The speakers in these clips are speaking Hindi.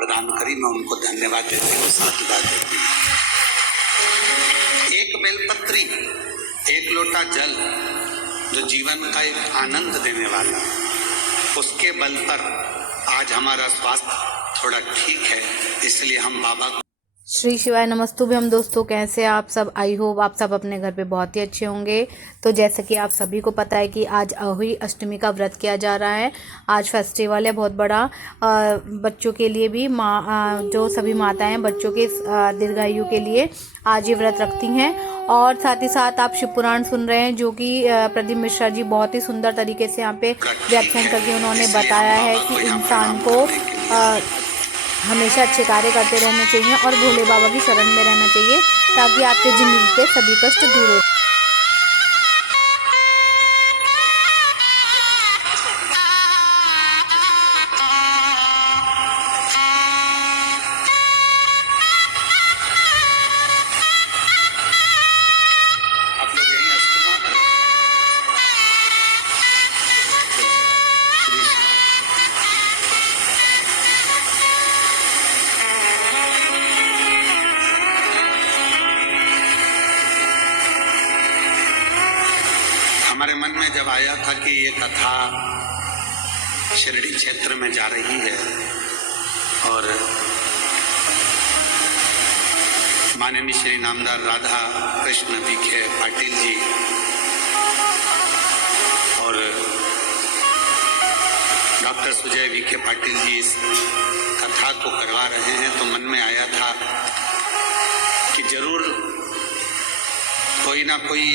प्रदान करी, मैं उनको धन्यवाद देती हूँ, साधुवाद देती हूँ। एक बेलपत्री, एक लोटा जल जो जीवन का एक आनंद देने वाला, उसके बल पर आज हमारा स्वास्थ्य थोड़ा ठीक है, इसलिए हम बाबा को श्री शिवाय नमस्तुभ्यम। दोस्तों, कैसे आप सब? आई होप आप सब अपने घर पे बहुत ही अच्छे होंगे। तो जैसा कि आप सभी को पता है कि आज अहोई अष्टमी का व्रत किया जा रहा है। आज फेस्टिवल है बहुत बड़ा, बच्चों के लिए भी, जो सभी माताएं बच्चों के दीर्घायु के लिए आज ये व्रत रखती हैं। और साथ ही साथ आप शिव पुराण सुन रहे हैं, जो कि प्रदीप मिश्रा जी बहुत ही सुंदर तरीके से यहाँ पे व्याख्यान करके उन्होंने बताया है कि इंसान को हमेशा अच्छे कार्य करते रहने चाहिए और भोले बाबा की शरण में रहना चाहिए, ताकि आपके जिंदगी के सभी कष्ट दूर हो। हमारे मन में जब आया था कि ये कथा शिरडी क्षेत्र में जा रही है और माननीय श्री नामदार राधा कृष्ण विखे पाटिल जी और डॉक्टर सुजय विखे पाटिल जी इस कथा को करवा रहे हैं, तो मन में आया था कि जरूर कोई ना कोई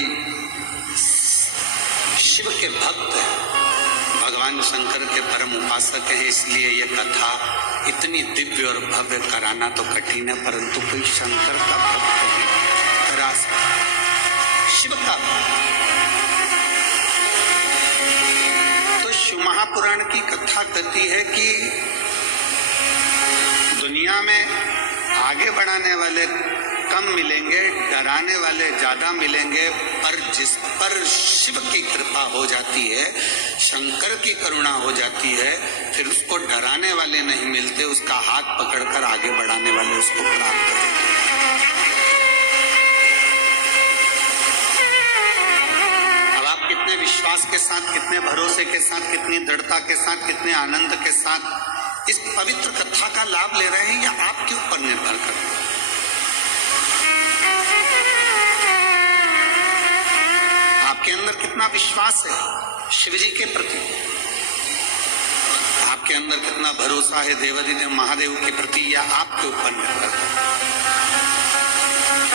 शिव के भक्त हैं, भगवान शंकर के परम उपासक हैं, इसलिए ये कथा इतनी दिव्य और भव्य कराना तो कठिन है, परंतु कोई शंकर का भक्त भी करा सकता, शिव का। तो शिव महापुराण की कथा कहती है कि दुनिया में आगे बढ़ाने वाले कम मिलेंगे, डराने वाले ज्यादा मिलेंगे, पर जिस पर शिव की कृपा हो जाती है, शंकर की करुणा हो जाती है, फिर उसको डराने वाले नहीं मिलते, उसका हाथ पकड़कर आगे बढ़ाने वाले उसको प्राप्त होते हैं। अब आप कितने विश्वास के साथ, कितने भरोसे के साथ, कितनी दृढ़ता के साथ, कितने आनंद के साथ इस पवित्र कथा का लाभ ले रहे हैं, या आपके ऊपर निर्भर करता है। आपके अंदर कितना विश्वास है शिव जी के प्रति, आपके अंदर कितना भरोसा है देवाधिदेव महादेव के प्रति, या आपके ऊपर निर्भर है।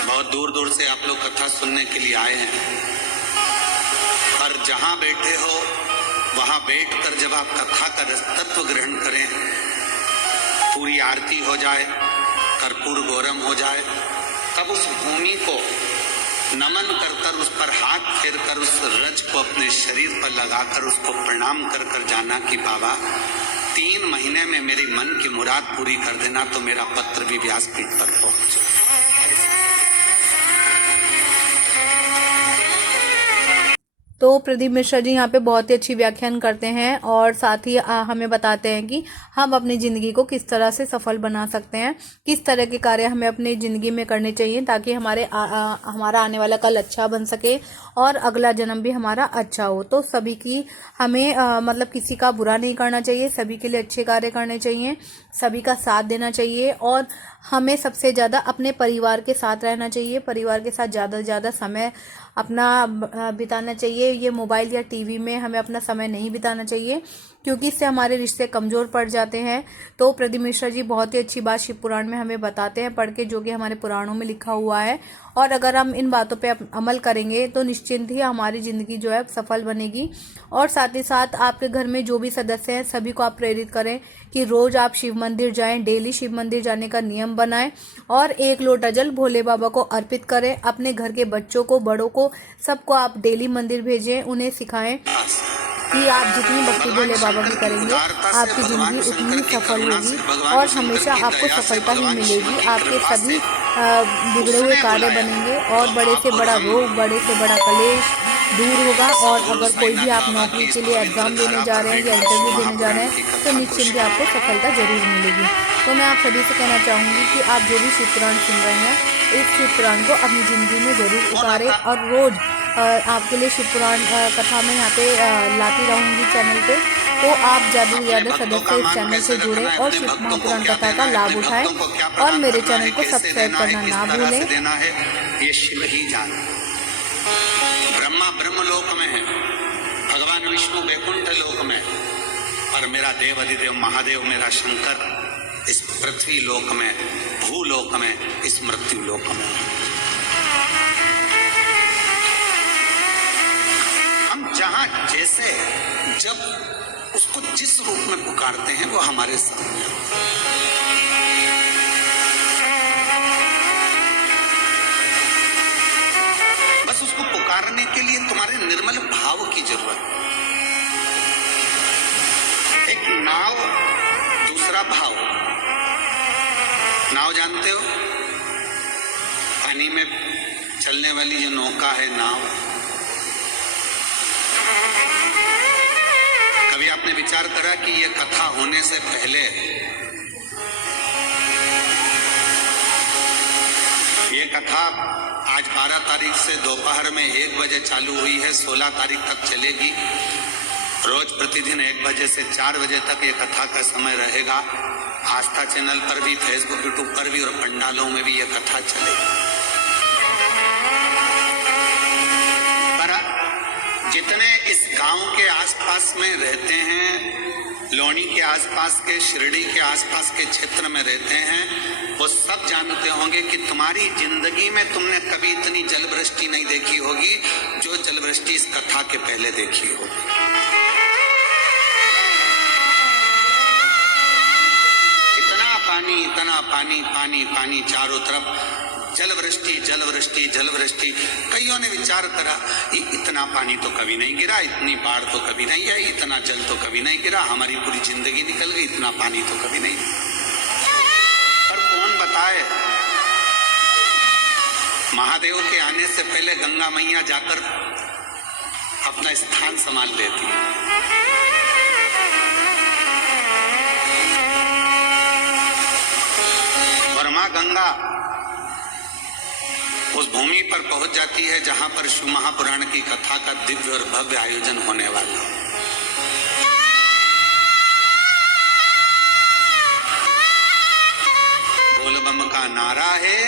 बहुत दूर दूर से आप लोग कथा सुनने के लिए आए हैं, पर जहां बैठे हो वहां बैठकर जब आप कथा का तत्व ग्रहण करें, पूरी आरती हो जाए, कर्पूर गौरम हो जाए, तब उस भूमि को नमन कर कर, उस पर हाथ फेर कर, उस रज को अपने शरीर पर लगाकर उसको प्रणाम कर कर जाना कि बाबा 3 महीने में मेरी मन की मुराद पूरी कर देना, तो मेरा पत्र भी व्यासपीठ पर पहुंचे। तो प्रदीप मिश्रा जी यहाँ पे बहुत ही अच्छी व्याख्यान करते हैं और साथ ही हमें बताते हैं कि हम अपनी ज़िंदगी को किस तरह से सफल बना सकते हैं, किस तरह के कार्य हमें अपनी ज़िंदगी में करने चाहिए, ताकि हमारा आने वाला कल अच्छा बन सके और अगला जन्म भी हमारा अच्छा हो। तो सभी की हमें मतलब किसी का बुरा नहीं करना चाहिए, सभी के लिए अच्छे कार्य करने चाहिए, सभी का साथ देना चाहिए, और हमें सबसे ज़्यादा अपने परिवार के साथ रहना चाहिए, परिवार के साथ ज़्यादा से ज़्यादा समय अपना बिताना चाहिए। ये मोबाइल या टीवी में हमें अपना समय नहीं बिताना चाहिए, क्योंकि इससे हमारे रिश्ते कमज़ोर पड़ जाते हैं। तो प्रदीप मिश्रा जी बहुत ही अच्छी बात शिव पुराण में हमें बताते हैं पढ़ के, जो कि हमारे पुराणों में लिखा हुआ है, और अगर हम इन बातों पे अमल करेंगे तो निश्चिंत ही हमारी ज़िंदगी जो है सफल बनेगी। और साथ ही साथ आपके घर में जो भी सदस्य हैं सभी को आप प्रेरित करें कि रोज़ आप शिव मंदिर जाएं, डेली शिव मंदिर जाने का नियम बनाएं और 1 लोटा जल भोले बाबा को अर्पित करें। अपने घर के बच्चों को, बड़ों को, सबको आप डेली मंदिर भेजें, उन्हें सिखाएं कि आप जितनी भक्ति भोले बाबा की करेंगे आपकी ज़िंदगी उतनी ही सफल होगी और हमेशा आपको सफलता ही मिलेगी। आपके सभी बिगड़े हुए कार्य बनेंगे और बड़े से बड़ा रोग, बड़े से बड़ा कलेश, दूर होगा। और अगर कोई भी आप नौकरी के लिए एग्ज़ाम देने जा रहे हैं या इंटरव्यू देने जा रहे हैं तो निश्चिंत ही आपको सफलता ज़रूर मिलेगी। तो मैं आप सभी से कहना चाहूँगी कि आप जो भी शिव पुराण सुन रहे हैं, इस शिव पुराण को अपनी ज़िंदगी में ज़रूर उतारें। और रोज़ आपके लिए शिव पुराण कथा में यहाँ पे लाती रहूँगी चैनल पे। तो आप ज़्यादा से ज़्यादा सदस्य इस चैनल से जुड़ें और शिव महापुराण कथा का लाभ उठाएं। और मेरे चैनल को सब्सक्राइब करना ना भूलें। देना है ये शिव ही जान। ब्रह्मा ब्रह्म लोक में है, भगवान विष्णु वैकुंठ लोक में, और मेरा देव अधिदेव महादेव मेरा शंकर इस पृथ्वी लोक में, भूलोक में, इस मृत्यु लोक में। हम जहां जैसे जब उसको जिस रूप में पुकारते हैं वो हमारे सामने आता है। बस उसको पुकारने के लिए तुम्हारे निर्मल भाव की जरूरत है। एक नाव, दूसरा भाव। नाव जानते हो, पानी में चलने वाली जो नौका है नाव। कभी आपने विचार करा कि ये कथा होने से पहले ये कथा आज 12 तारीख से दोपहर में 1 बजे चालू हुई है, 16 तारीख तक चलेगी। रोज प्रतिदिन 1 बजे से 4 बजे तक ये कथा का समय रहेगा। आस्था चैनल पर भी, फेसबुक यूट्यूब पर भी और पंडालों में भी ये कथा चलेगी। पर जितने इस गांव के आसपास में रहते हैं, लोनी के आसपास के, शिरडी के आसपास के क्षेत्र में रहते हैं, वो सब जानते होंगे कि तुम्हारी जिंदगी में तुमने कभी इतनी जलवृष्टि नहीं देखी होगी जो जलवृष्टि इस कथा के पहले देखी होगी। इतना पानी, इतना पानी, पानी पानी चारों तरफ, जलवृष्टि जलवृष्टि जलवृष्टि। कईयों ने विचार करा इतना पानी तो कभी नहीं गिरा, इतनी बाढ़ तो कभी नहीं आई, इतना जल तो कभी नहीं गिरा, हमारी पूरी जिंदगी निकल गई, इतना पानी तो कभी नहीं। पर कौन बताए, महादेव के आने से पहले गंगा मैया जाकर अपना स्थान संभाल लेती है। और मां गंगा उस भूमि पर पहुंच जाती है जहां पर शिव महापुराण की कथा का दिव्य और भव्य आयोजन होने वाला है। बोल बम का नारा है,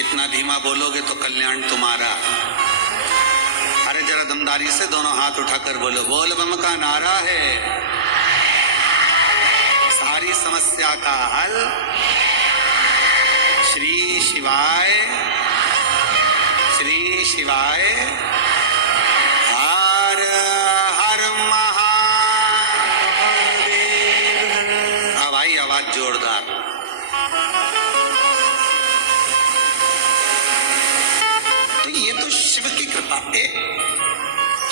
इतना धीमा बोलोगे तो कल्याण तुम्हारा। अरे जरा दमदारी से दोनों हाथ उठाकर बोलो, बोल बम का नारा है, सारी समस्या का हल श्री शिवाय, श्री शिवाय, हर हर महादेव। अब आई आवाज जोरदार। तो ये तो शिव की कृपा है।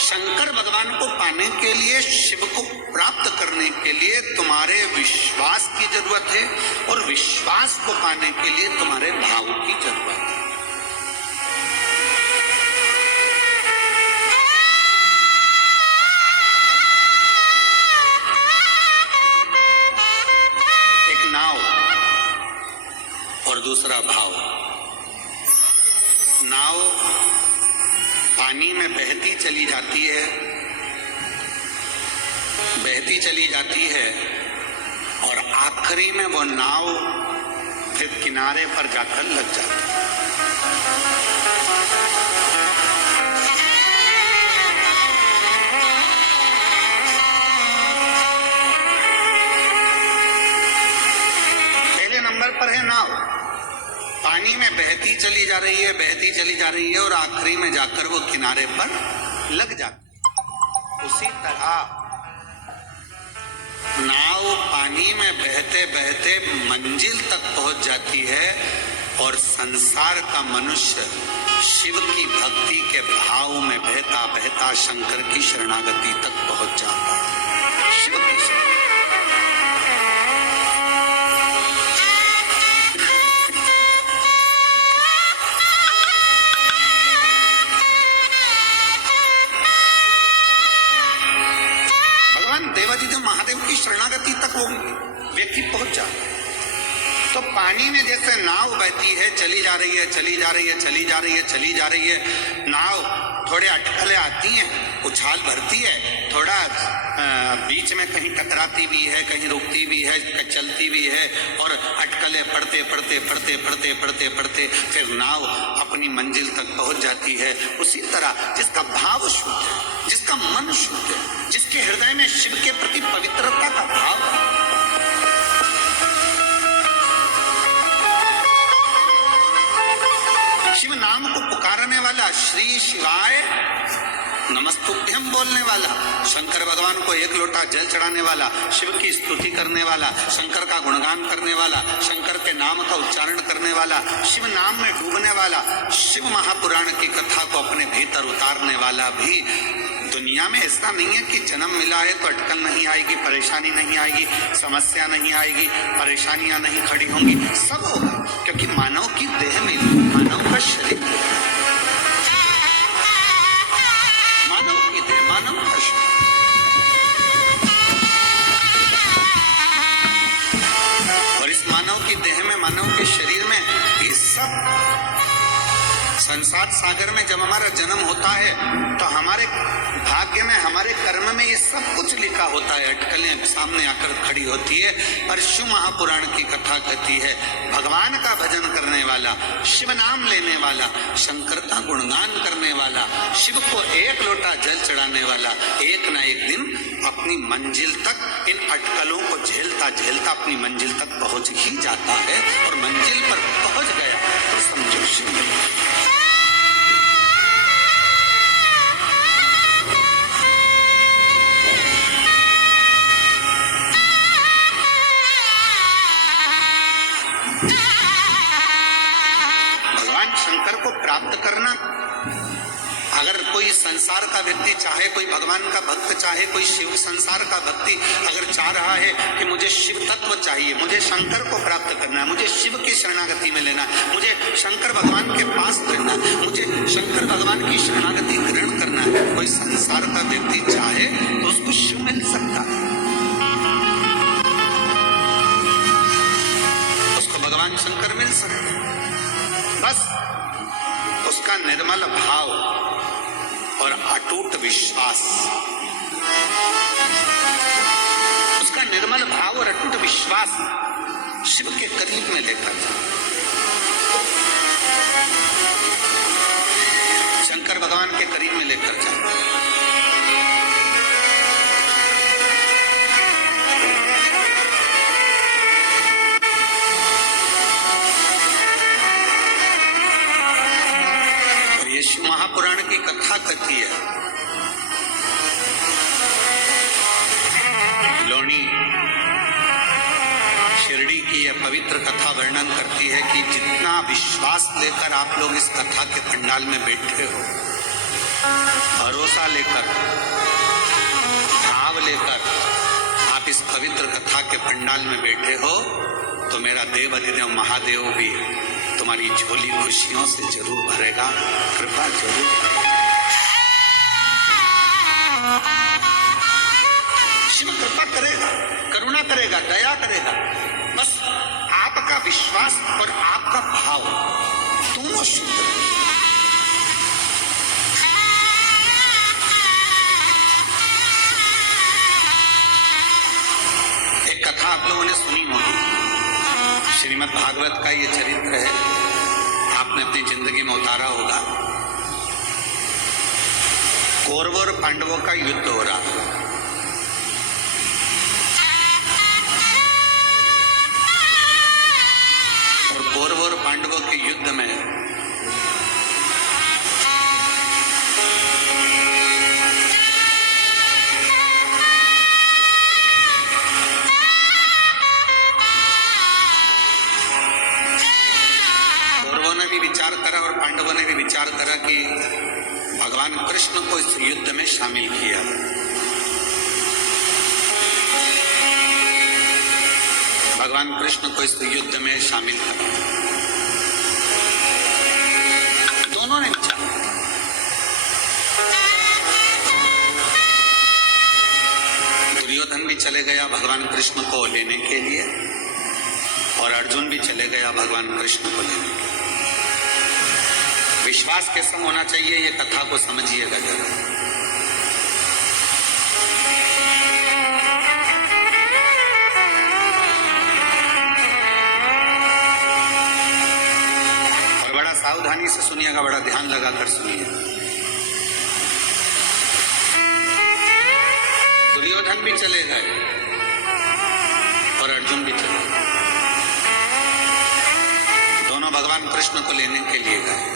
शंकर भगवान को पाने के लिए, शिव को प्राप्त करने के लिए तुम्हारे विश्वास की जरूरत है, और विश्वास को पाने के लिए तुम्हारे भाव की जरूरत है। एक नाव और दूसरा भाव। नाव पानी में बहती चली जाती है, बहती चली जाती है, और आखिरी में वो नाव फिर किनारे पर जाकर लग जाती है। पहले नंबर पर है नाव, पानी में बहती चली जा रही है, बहती चली जा रही है, और आखिरी में जाकर वो किनारे पर लग जाती है। उसी तरह नाव पानी में बहते बहते मंजिल तक पहुंच जाती है, और संसार का मनुष्य शिव की भक्ति के भाव में बहता बहता शंकर की शरणागति तक पहुंच जाता है। शिव की तक वो व्यक्ति पहुंच जाता है। तो पानी में जैसे नाव बहती है, चली जा रही है, चली जा रही है, चली जा रही है, चली जा रही है, नाव थोड़े अटकलें आती हैं, उछाल भरती है, थोड़ा बीच में कहीं टकराती भी है, कहीं रुकती भी है, चलती भी है, और अटकलें पढ़ते पढ़ते पढ़ते पढ़ते पढ़ते पढ़ते फिर नाव अपनी मंजिल तक पहुंच जाती है। उसी तरह जिसका भाव शुद्ध है, जिसका मन शुद्ध है, जिसके हृदय में शिव के प्रति पवित्रता का भाव है, शिव नाम को पुकारने वाला, श्री शिवाय नमस्तुभ्यम बोलने वाला, शंकर भगवान को एक लोटा जल चढ़ाने वाला, शिव की स्तुति करने वाला, शंकर का गुणगान करने वाला, शंकर के नाम का उच्चारण करने वाला, शिव नाम में डूबने वाला, शिव महापुराण की कथा को अपने भीतर उतारने वाला भी दुनिया में ऐसा नहीं है कि जन्म मिला है तो अटकल नहीं आएगी, परेशानी नहीं आएगी, समस्या नहीं आएगी, परेशानियां नहीं खड़ी होंगी, सब होगा, क्योंकि मानव की देह में, मानव का शरीर, मानव की देह, मानव का शरीर, और इस मानव की देह में, मानव के शरीर में ये सब संसार सागर में जब हमारा जन्म होता है तो हमारे भाग्य में, हमारे कर्म में ये सब कुछ लिखा होता है, अटकलें सामने आकर खड़ी होती है। पर शिव महापुराण की कथा कहती है, भगवान का भजन करने वाला, शिव नाम लेने वाला, शंकर का गुणगान करने वाला, शिव को एक लोटा जल चढ़ाने वाला, एक ना एक दिन अपनी मंजिल तक इन अटकलों को झेलता झेलता अपनी मंजिल तक पहुंच ही जाता है, और मंजिल पर पहुंच गया तो समझो शिव। शंकर को प्राप्त करना, अगर कोई संसार का व्यक्ति चाहे, कोई भगवान का भक्त चाहे, कोई शिव संसार का भक्ति अगर चाह रहा है कि मुझे शिव तत्व चाहिए, मुझे शंकर को प्राप्त करना है, मुझे शिव की शरणागति में लेना, मुझे शंकर भगवान के पास रहना, मुझे शंकर भगवान की शरणागति ग्रहण करना है, कोई संसार का व्यक्ति चाहे तो उसको शिव मिल सकता है, उसको भगवान शंकर मिल सकता है। बस उसका निर्मल भाव और अटूट विश्वास, उसका निर्मल भाव और अटूट विश्वास शिव के करीब में लेकर जाए। शंकर भगवान के करीब में लेकर जाए। शिव महापुराण की कथा कहती है, लोनी शिरडी की यह पवित्र कथा वर्णन करती है कि जितना विश्वास लेकर आप लोग इस कथा के पंडाल में बैठे हो, भरोसा लेकर, भाव लेकर आप इस पवित्र कथा के पंडाल में बैठे हो, तो मेरा देव अधिदेव महादेव भी तुम्हारी झोली खुशियों से जरूर भरेगा, कृपा जरूर करेगा। शिव कृपा करेगा, करुणा करेगा, दया करेगा, बस आपका विश्वास और आपका भाव दोनों शुद्ध रहे। एक कथा आप लोगों ने सुनी होगी, श्रीमद् भागवत का ये चरित्र है, आपने अपनी जिंदगी में उतारा होगा। कौरवों और पांडवों का युद्ध हो रहा, और कौरवों और पांडवों के युद्ध में विचार करा और पांडवों ने भी विचार करा कि भगवान कृष्ण को इस युद्ध में शामिल किया। भगवान कृष्ण को इस युद्ध में शामिल करा, दोनों ने विचार। दुर्योधन दुर्योधन भी चले गया भगवान कृष्ण को लेने के लिए और अर्जुन भी चले गया भगवान कृष्ण को लेने के लिए। विश्वास के संग होना चाहिए, ये कथा को समझिएगा जरा। और बड़ा सावधानी से सुनिएगा, बड़ा ध्यान लगाकर सुनिएगा। दुर्योधन भी चले गए और अर्जुन भी चले गए, दोनों भगवान कृष्ण को लेने के लिए गए।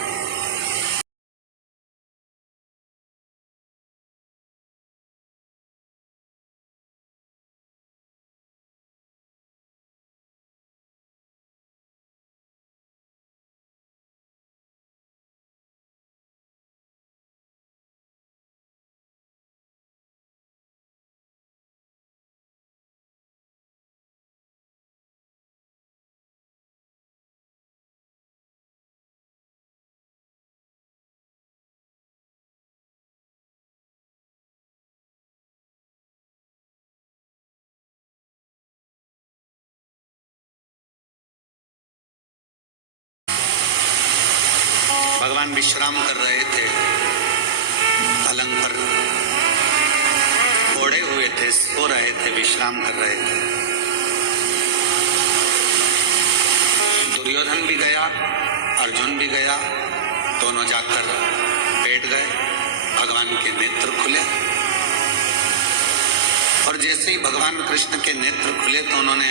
भगवान विश्राम कर रहे थे, पलंग पर ओढ़े हुए थे, सो रहे थे, विश्राम कर रहे थे। दुर्योधन भी गया, अर्जुन भी गया, दोनों जाकर बैठ गए। भगवान के नेत्र खुले और जैसे ही भगवान कृष्ण के नेत्र खुले तो उन्होंने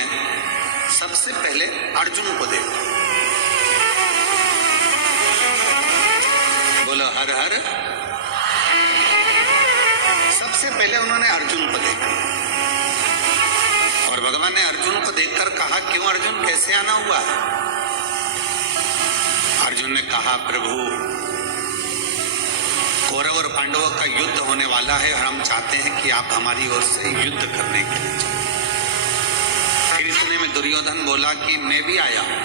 सबसे पहले अर्जुन को देखा। बोलो हर हर। सबसे पहले उन्होंने अर्जुन को देखा और भगवान ने अर्जुन को देखकर कहा, क्यों अर्जुन, कैसे आना हुआ? अर्जुन ने कहा, प्रभु कौरव और पांडवों का युद्ध होने वाला है और हम चाहते हैं कि आप हमारी ओर से युद्ध करने के लिए जाएं। फिर इतने में दुर्योधन बोला कि मैं भी आया हूं।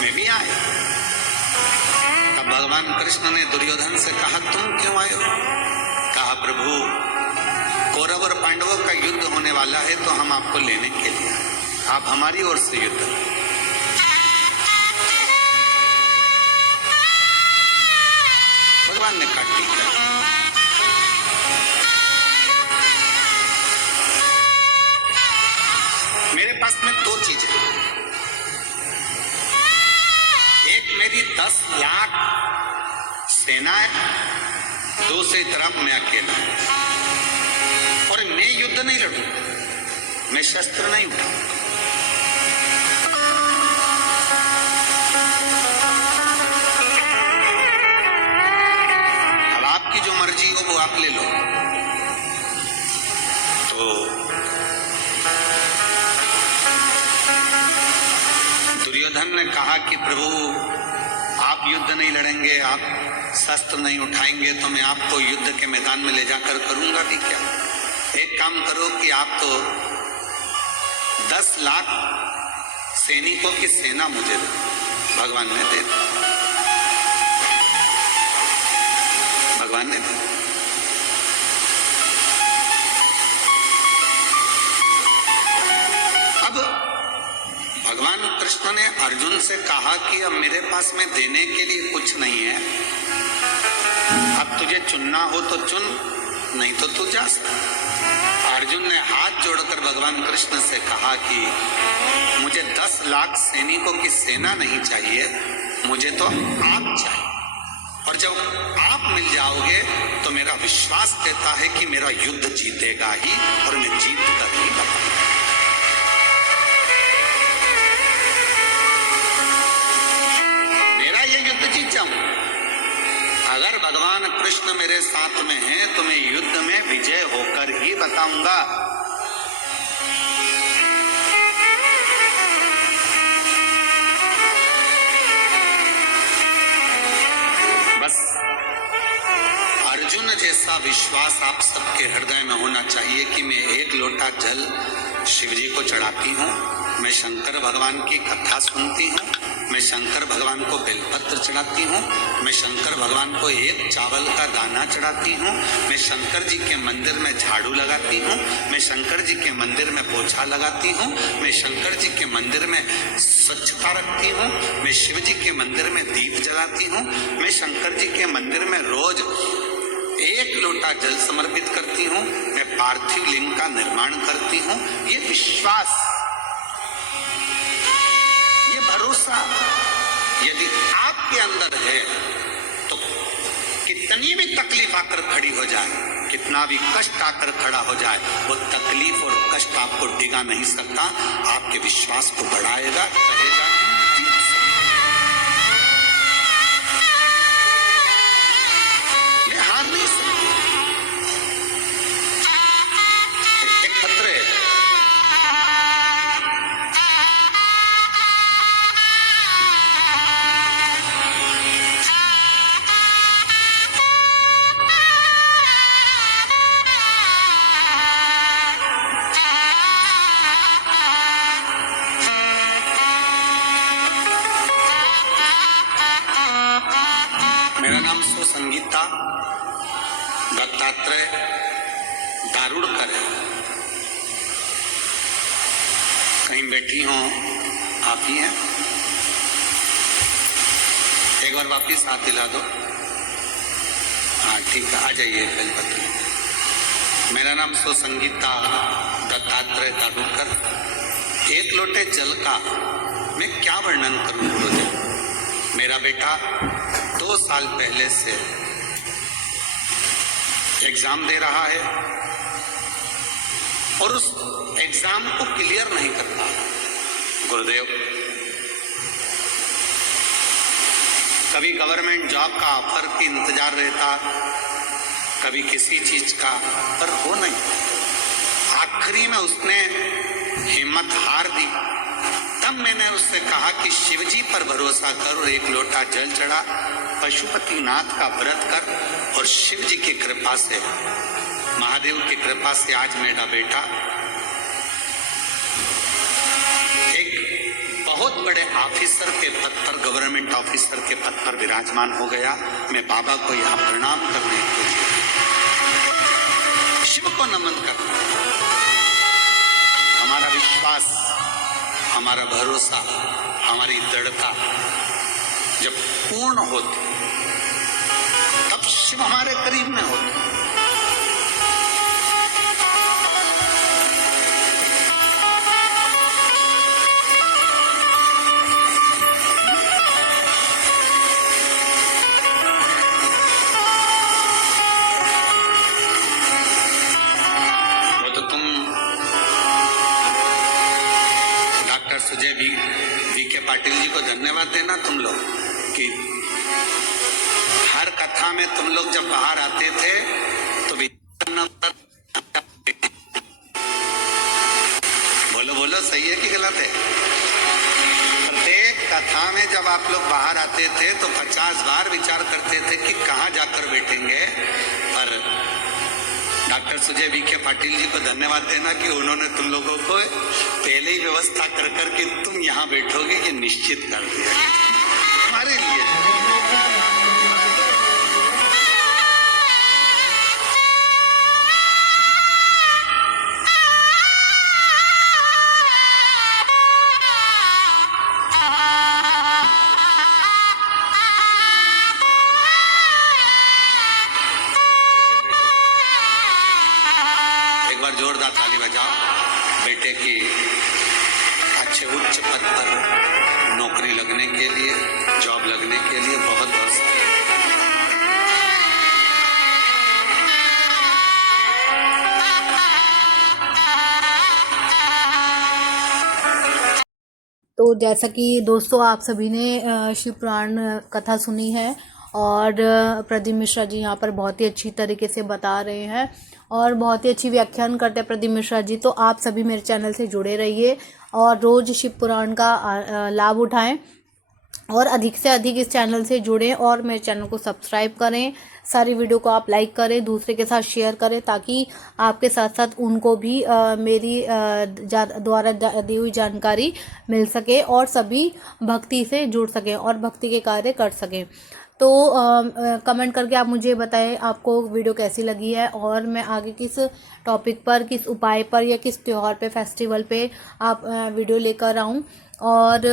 मैं भी आया। तब भगवान कृष्ण ने दुर्योधन से कहा, तुम क्यों आए हो? कहा, प्रभु कौरव और पांडवों का युद्ध होने वाला है तो हम आपको लेने के लिए आए, आप हमारी ओर से युद्ध करें। भगवान ने कहा, ठीक है। मेरे पास में दो चीजें, एक मेरी 10 लाख सेना है, दूसरी तरफ मैं अकेला, और मैं युद्ध नहीं लड़ूंगा, मैं शस्त्र नहीं उठाऊंगा। अब आपकी जो मर्जी हो वो आप ले लो। तो दुर्योधन ने कहा कि प्रभु आप युद्ध नहीं लड़ेंगे, आप शस्त्र नहीं उठाएंगे तो मैं आपको युद्ध के मैदान में ले जाकर करूंगा भी क्या? एक काम करो कि आप तो 10 लाख सैनिकों की सेना मुझे दो। भगवान ने दे दी, भगवान ने दी। अब भगवान कृष्ण ने अर्जुन से कहा कि अब मेरे पास में देने के लिए कुछ नहीं है, अब तुझे चुनना हो तो चुन, नहीं तो तू जा सकता। अर्जुन ने हाथ जोड़कर भगवान कृष्ण से कहा कि मुझे 10 लाख सैनिकों की सेना नहीं चाहिए, मुझे तो आप चाहिए, और जब आप मिल जाओगे तो मेरा विश्वास देता है कि मेरा युद्ध जीतेगा ही और मैं जीत कर ही बताऊंगा। अगर भगवान कृष्ण मेरे साथ में हैं तो मैं युद्ध में विजय होकर ही बताऊंगा। बस अर्जुन जैसा विश्वास आप सबके हृदय में होना चाहिए कि मैं एक लोटा जल शिव जी को चढ़ाती हूँ, मैं शंकर भगवान की कथा सुनती हूँ, मैं शंकर भगवान को बेलपत्र चढ़ाती हूँ, मैं शंकर भगवान को एक चावल का दाना चढ़ाती हूँ, मैं शंकर जी के मंदिर में झाड़ू लगाती हूँ, मैं शंकर जी के मंदिर में पोछा लगाती हूँ, मैं शंकर जी के मंदिर में स्वच्छता रखती हूँ, मैं शिव जी के मंदिर में दीप जलाती हूँ, मैं शंकर जी के मंदिर में रोज 1 लोटा जल समर्पित करती हूँ, मैं पार्थिव लिंग का निर्माण करती हूँ। ये विश्वास, ये भरोसा यदि आपके अंदर है तो कितनी भी तकलीफ आकर खड़ी हो जाए, कितना भी कष्ट आकर खड़ा हो जाए, वो तकलीफ और कष्ट आपको डिगा नहीं सकता, आपके विश्वास को बढ़ाएगा, कहेगा कि जीत सकते। ये हार नहीं सकते। एक पत्र है, मेरा नाम सुसंगीता दत्तात्रेय दारुड़कर है। कहीं बैठी हो आप ही हैं? एक बार वापिस हाथ दिला दो। हाँ ठीक है, आ जाइए बेलपत्र। मेरा नाम सुसंगीता दत्तात्रेय दारुड़कर। 1 लोटे जल का मैं क्या वर्णन करूं गुरुदेव। मेरा बेटा 2 साल पहले से एग्जाम दे रहा है और उस एग्जाम को क्लियर नहीं करता। गुरुदेव, कभी गवर्नमेंट जॉब का ऑफर की इंतजार रहता, कभी किसी चीज का, पर हो नहीं। आखिरी में उसने हिम्मत हार दी। तब मैंने उससे कहा कि शिवजी पर भरोसा कर और 1 लोटा जल चढ़ा, पशुपतिनाथ का व्रत कर और शिव जी की कृपा से, महादेव की कृपा से आज मेरा बेटा एक बहुत बड़े ऑफिसर के पद पर, गवर्नमेंट ऑफिसर के पद पर विराजमान हो गया। मैं बाबा को यहाँ प्रणाम करने के लिए, शिव को नमन कर, हमारा विश्वास, हमारा भरोसा, हमारी दृढ़ता जब पूर्ण होती तब शिव हमारे करीब में होते। वो तो तुम डॉक्टर सुजय वी.के. पाटिल जी को धन्यवाद देना, तुम लोग, कि हर कथा में तुम लोग जब बाहर आते थे तो बोलो बोलो, सही है कि गलत है? प्रत्येक कथा में जब आप लोग बाहर आते थे तो 50 बार विचार करते थे कि कहाँ जाकर बैठेंगे। पर डॉक्टर सुजय वी.के. पाटिल जी को धन्यवाद देना कि उन्होंने तुम लोगों को पहले ही व्यवस्था कर करके तुम यहाँ बैठोगे ये निश्चित कर दिया हमारे लिए। एक बार जोरदार ताली बजाओ बेटे की अच्छे उच्च पद पर नौकरी लगने के लिए, जॉब लगने के लिए। बहुत बहुत तो जैसा कि दोस्तों आप सभी ने शिव पुराण कथा सुनी है और प्रदीप मिश्रा जी यहाँ पर बहुत ही अच्छी तरीके से बता रहे हैं और बहुत ही अच्छी व्याख्यान करते हैं प्रदीप मिश्रा जी। तो आप सभी मेरे चैनल से जुड़े रहिए और रोज़ शिव पुराण का लाभ उठाएं। और अधिक से अधिक इस चैनल से जुड़ें और मेरे चैनल को सब्सक्राइब करें। सारी वीडियो को आप लाइक करें, दूसरे के साथ शेयर करें, ताकि आपके साथ साथ उनको भी मेरी द्वारा दी हुई जानकारी मिल सके और सभी भक्ति से जुड़ सकें और भक्ति के कार्य कर सकें। तो कमेंट करके आप मुझे बताएं आपको वीडियो कैसी लगी है और मैं आगे किस टॉपिक पर, किस उपाय पर या किस त्यौहार पे, फेस्टिवल पे आप वीडियो लेकर आऊँ। और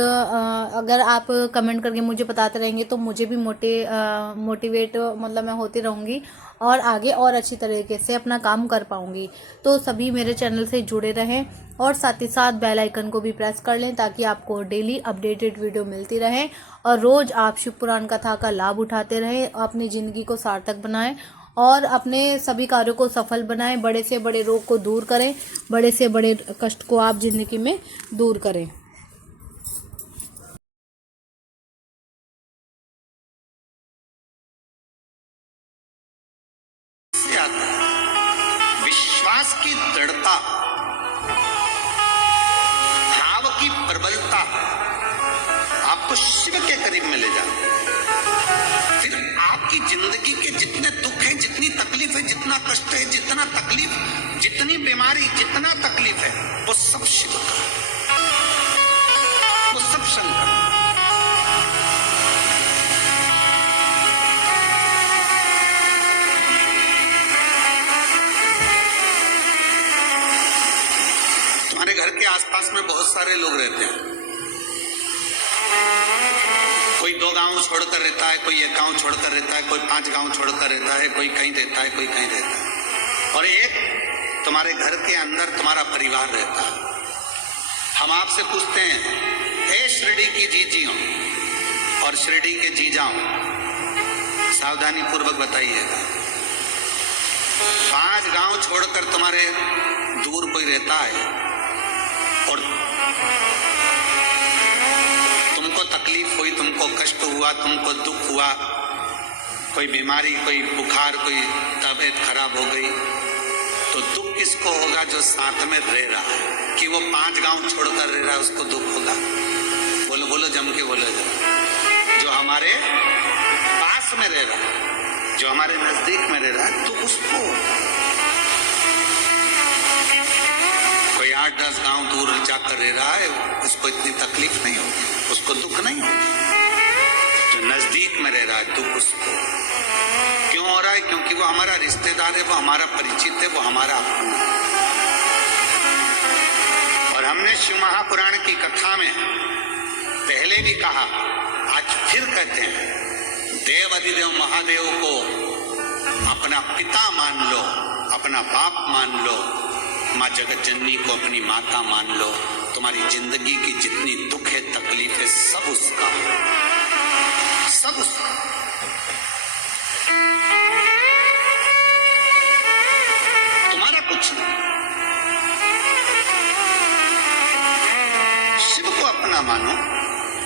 अगर आप कमेंट करके मुझे बताते रहेंगे तो मुझे भी मोटिवेट मतलब मैं होती रहूँगी और आगे और अच्छी तरीके से अपना काम कर पाऊँगी। तो सभी मेरे चैनल से जुड़े रहें और साथ ही साथ बेल आइकन को भी प्रेस कर लें, ताकि आपको डेली अपडेटेड वीडियो मिलती रहे और रोज़ आप शिव पुराण कथा का लाभ उठाते रहें, अपनी ज़िंदगी को सार्थक बनाएं और अपने सभी कार्यों को सफल बनाएं। बड़े से बड़े रोग को दूर करें, बड़े से बड़े कष्ट को आप ज़िंदगी में दूर करें। विश्वास की दृढ़ता, भाव की प्रबलता आपको शिव के करीब में ले जाती है। फिर आपकी जिंदगी के जितने दुख है, जितनी तकलीफ है, जितना कष्ट है, जितना तकलीफ, जितनी बीमारी, जितना तकलीफ है, वो सब शिव का, वो सब शंकर। हमारे घर के आसपास में बहुत सारे लोग रहते हैं। कोई 2 गांव छोड़कर रहता है, कोई 1 गांव छोड़कर रहता है, कोई 5 गांव छोड़कर रहता है, कोई कहीं रहता है, कोई कहीं रहता है, और एक तुम्हारे घर के अंदर तुम्हारा परिवार रहता है। हम आपसे पूछते हैं, हे शिरडी की जीजियों और शिरडी के जीजाओं, सावधानी पूर्वक बताइएगा, 5 गांव छोड़कर तुम्हारे दूर कोई रहता है और तुमको तकलीफ हुई, तुमको कष्ट हुआ, तुमको दुख हुआ, कोई बीमारी, कोई बुखार, कोई तबीयत खराब हो गई, तो दुख किसको होगा? जो साथ में रह रहा है। कि वो 5 गांव छोड़कर रह रहा है उसको दुख होगा? बोलो बोलो, जम के बोलो जरा। जो हमारे पास में रह रहा है, जो हमारे नजदीक में रह रहा है, तो उसको, कोई 8-10 गांव दूर जाकर रह रहा है, उसको इतनी तकलीफ नहीं होगी, उसको दुख नहीं होगी। जो नजदीक में रह रहा है, दुख उसको क्यों हो रहा है? क्योंकि वो हमारा रिश्तेदार है, वो हमारा परिचित है, वो हमारा अपना है। और हमने शिव महापुराण की कथा में पहले भी कहा, आज फिर कहते हैं, देव अधिदेव महादेव को अपना पिता मान लो, अपना बाप मान लो, माँ जगत जननी को अपनी माता मान लो। तुम्हारी जिंदगी की जितनी दुख है, तकलीफ है, सब उसका, सब उसका। तुम्हारा कुछ नहीं। शिव को अपना मानो,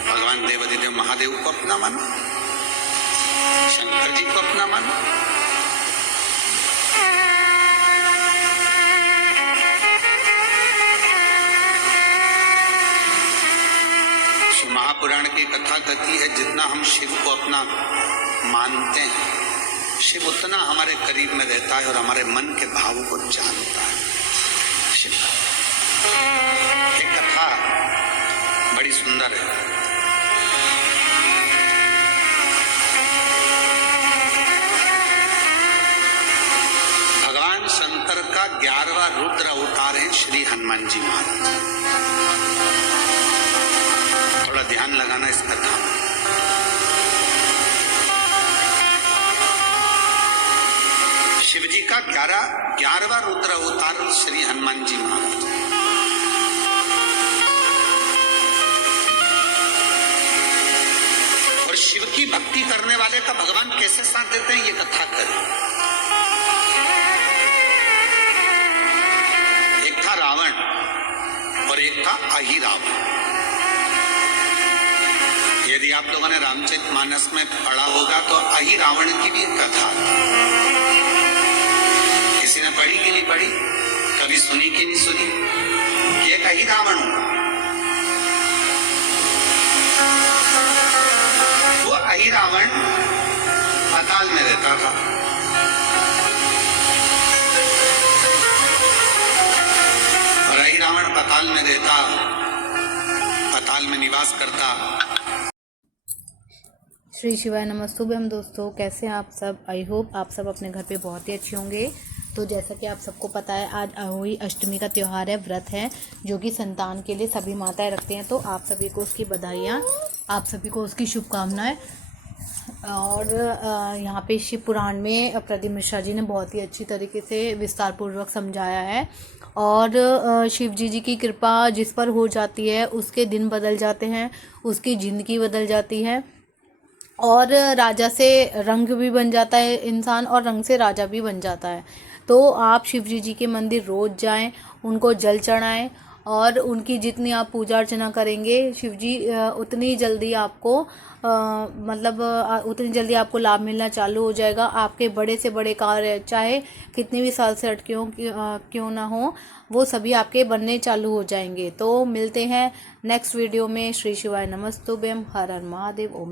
भगवान देवाधिदेव महादेव को अपना मानो, शंकर जी को अपना मानो। महापुराण की कथा कहती है, जितना हम शिव को अपना मानते हैं, शिव उतना हमारे करीब में रहता है और हमारे मन के भावों को जानता है। शिव एक कथा बड़ी सुंदर है। भगवान शंकर का 11वां रुद्र अवतार है श्री हनुमान जी महाराज। थोड़ा ध्यान लगाना इस कथा में। शिव जी का 11वां रुद्र अवतार श्री हनुमान जी महाराज। और शिव की भक्ति करने वाले का भगवान कैसे साथ देते हैं, ये कथा करें। एक था रावण और एक था अहिरावण। यदि आप लोगों ने रामचरितमानस में पढ़ा होगा तो अहिरावण की भी एक कथा है। किसी ने पढ़ी कि नहीं पढ़ी, कभी सुनी कि नहीं सुनी? ये एक अहिरावण हुआ। था। रही रावण पाताल में रहता, पाताल में निवास करता। श्री शिवाय नमस्तुभ्यम दोस्तों, कैसे हैं आप सब। आई होप आप सब अपने घर पे बहुत ही अच्छे होंगे। तो जैसा कि आप सबको पता है, आज अहोई अष्टमी का त्यौहार है, व्रत है जो कि संतान के लिए सभी माताएं रखती हैं। तो आप सभी को उसकी बधाइयाँ, आप सभी को उसकी शुभकामनाएं। और यहाँ पे शिव पुराण में प्रदीप मिश्रा जी ने बहुत ही अच्छी तरीके से विस्तार पूर्वक समझाया है। और शिव जी की कृपा जिस पर हो जाती है उसके दिन बदल जाते हैं, उसकी ज़िंदगी बदल जाती है और राजा से रंग भी बन जाता है इंसान और रंग से राजा भी बन जाता है। तो आप शिव जी के मंदिर रोज़ जाएं, उनको जल चढ़ाएं और उनकी जितनी आप पूजा अर्चना करेंगे शिव जी उतनी जल्दी आपको उतनी जल्दी आपको लाभ मिलना चालू हो जाएगा। आपके बड़े से बड़े कार्य चाहे कितने भी साल से अटके हों क्यों ना हो, वो सभी आपके बनने चालू हो जाएंगे। तो मिलते हैं नेक्स्ट वीडियो में। श्री शिवाय नमस्तुभ्यम। हर हर महादेव। ओम।